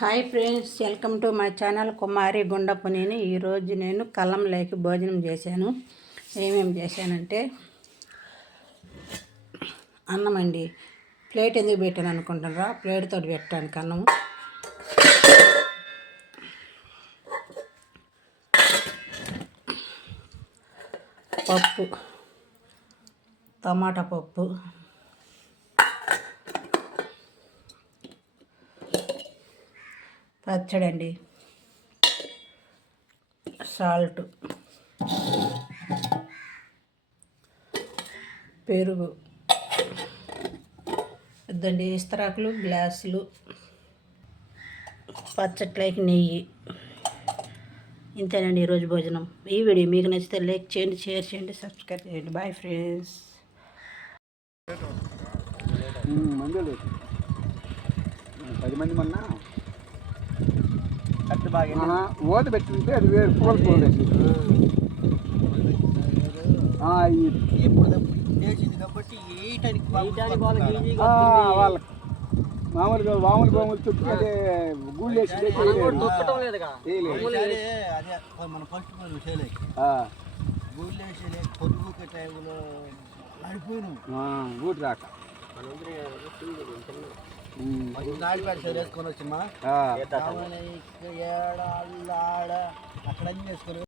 Hi friends welcome to my channel Kumari Gundapuneni ఈరోజు నేను కలం లేకి భోజనం చేశాను. ఏమేమి చేశానంటే అన్నం అండి. ప్లేట్ ఎందుకు పెట్టాను అనుకుంటున్నారా? ప్లేట్ తోటి పెట్టాను అన్నం పప్పు టమాటా పప్పు పచ్చడి అండి సాల్ట్. పెరుగు. ఇద్దండి ఇస్తరాకులు గ్లాసులు. పచ్చట్లకి నెయ్యి. ఇంతేనండి ఈరోజు భోజనం. ఈ వీడియో మీకు నచ్చితే లైక్ చేయండి షేర్ చేయండి సబ్స్క్రైబ్ చేయండి. Bye friends. పది మంది మొన్న బాగా ఓత పెట్టింటే అది వేరు పూల వాళ్ళ మామూలుగా మామూలు బాములు చుట్టూ అదే గూళ్ళు వేసి మన ఫస్ట్ గూళ్ళు వేసేలే పొద్దుకు టైంలో నడిపోయినాం ఆ, గూటి రాక. ఉమ్, నాడి పేట వేసుకొని వచ్చమ్మా ఆ, ఏడ అల్ల ఆడ అక్కడ అన్ని వేసుకొని